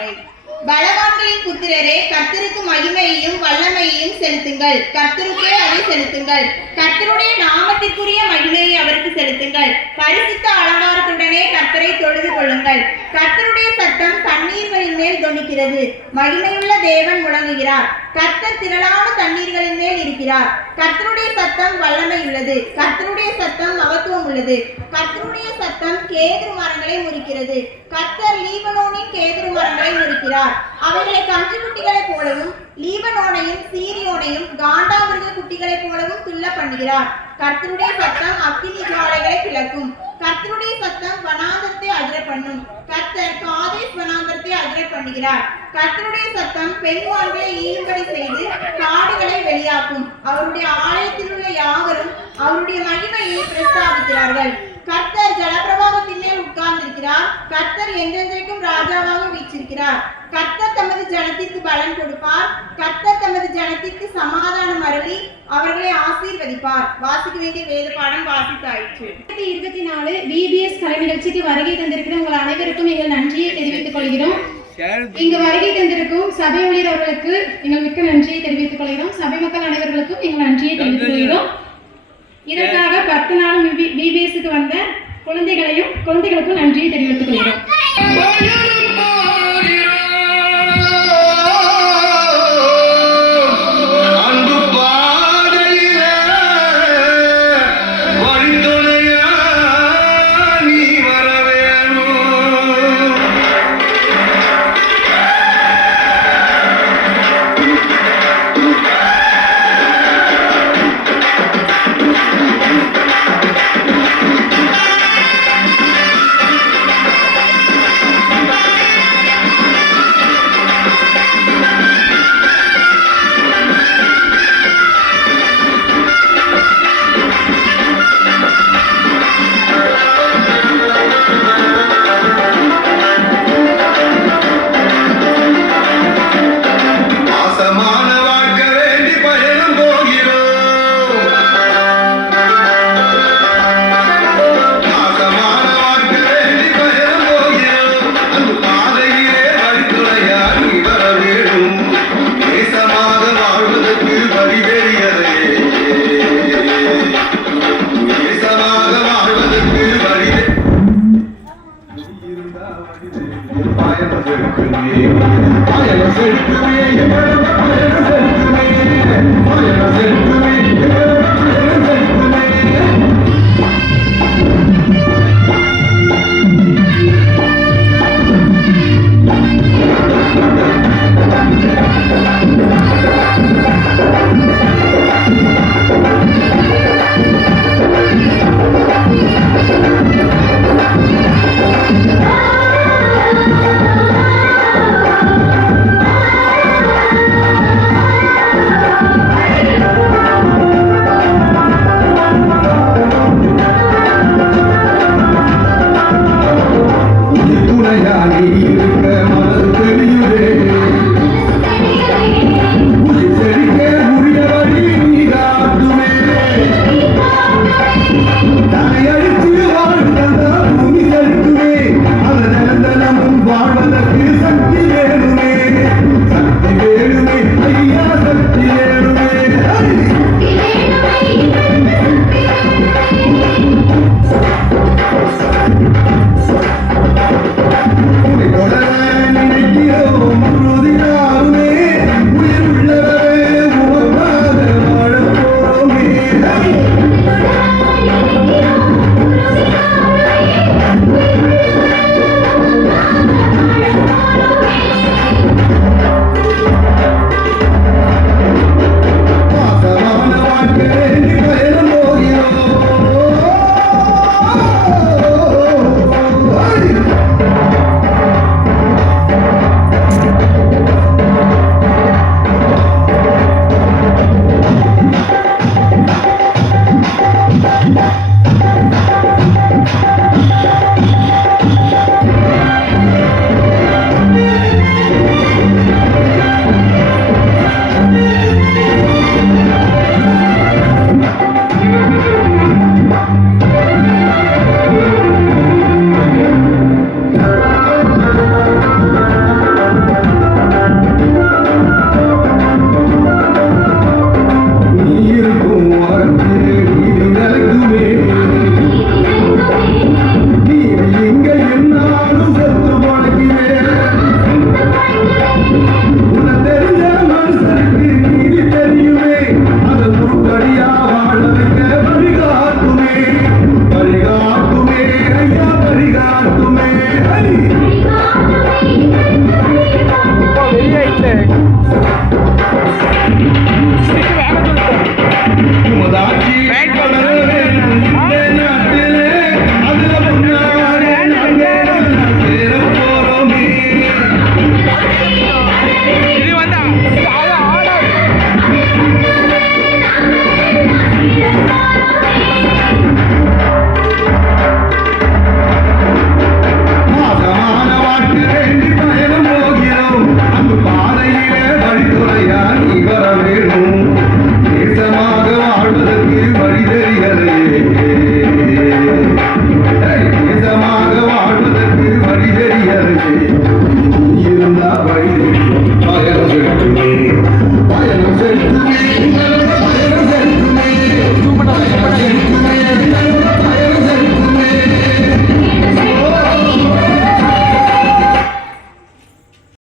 வார்த்தை. பலவான்களின் புத்திரரே, கர்த்தருக்கு மகிமையையும் வல்லமையையும் செலுத்துங்கள். கர்த்தருக்கே அதை செலுத்துங்கள். கர்த்தருடைய நாமத்திற்குரிய மகிமையை அவருக்கு செலுத்துங்கள். பரிசுத்த அலங்காரத்துடனே கர்த்தரை தொழுது கொள்ளுங்கள். கர்த்தருடைய சத்தம் தண்ணீர்களின் மேல் தொனிக்கிறது. மகிமையுள்ள தேவன் முழங்குகிறார். கர்த்தர் திரளான தண்ணீர்களின் மேல் இருக்கிறார். கர்த்தருடைய சத்தம் வல்லமை உள்ளது. கர்த்தருடைய சத்தம் மகத்துவம் உள்ளது. கர்த்தருடைய சத்தம் கேதுரு மரங்களை முறிக்கிறது. கர்த்தர் லீபனோனின் கேதுரு மரங்களை முறிக்கிறார். அவைகளை கன்று குட்டிகளைப் போலவும் லீபனோனையும் சீரியோனையும் காண்டாமிருக குட்டிகளைப் போலவும் துள்ள பண்ணுகிறார். கர்த்தருடைய சத்தம் அக்கினி ஜுவாலைகளை பிளக்கும். கர்த்தருடைய சத்தம் வனாந்தரத்தை அதிர பண்ணும். கர்த்தர் காதேஸ் வனாந்தரத்தை அதிர பண்ணுகிறார். கர்த்தருடைய சத்தம் பெண்வான்களை ஈடுபடி செய்து காடுகளை வெளியாக்கும். அவருடைய ஆலயத்தில் உள்ள யாவரும் அவருடைய மகிமையை பிரஸ்தாபிக்கிறார்கள். கர்த்தர் ஜலப்பிரவாகத்தின் மேல் உட்கார்ந்திருக்கிறார். கர்த்தர் என்றென்றைக்கும் ராஜாவாக வீற்றிருக்கிறார். கர்த்தர் தமது ஜனத்திற்கு பலன் கொடுப்பார். கர்த்தர் தமது ஜனத்திற்கு சமாதானம் அருளி அவர்களை ஆசீர்வதிப்பார். வாசிக்க வேண்டிய வேத பாடம் வாசித்தாயிற்று. 2024 VBS கலை நிகழ்ச்சிக்கு வருகை தந்திருக்கிற உங்கள் அனைவருக்கும் எங்கள் நன்றியை தெரிவித்துக் கொள்கிறோம். இங்கு வருகை தந்திருக்கும் சபை ஊழியர் அவர்களுக்கு எங்கள் மிக்க நன்றியை தெரிவித்துக் கொள்கிறோம். சபை மக்கள் அனைவர்களுக்கும் எங்கள் நன்றியை தெரிவித்துக் கொள்கிறோம். இதற்காக 10 நாள் VBSக்கு வந்த குழந்தைகளுக்கும் நன்றியை தெரிவித்துக் கொள்கிறோம். I am a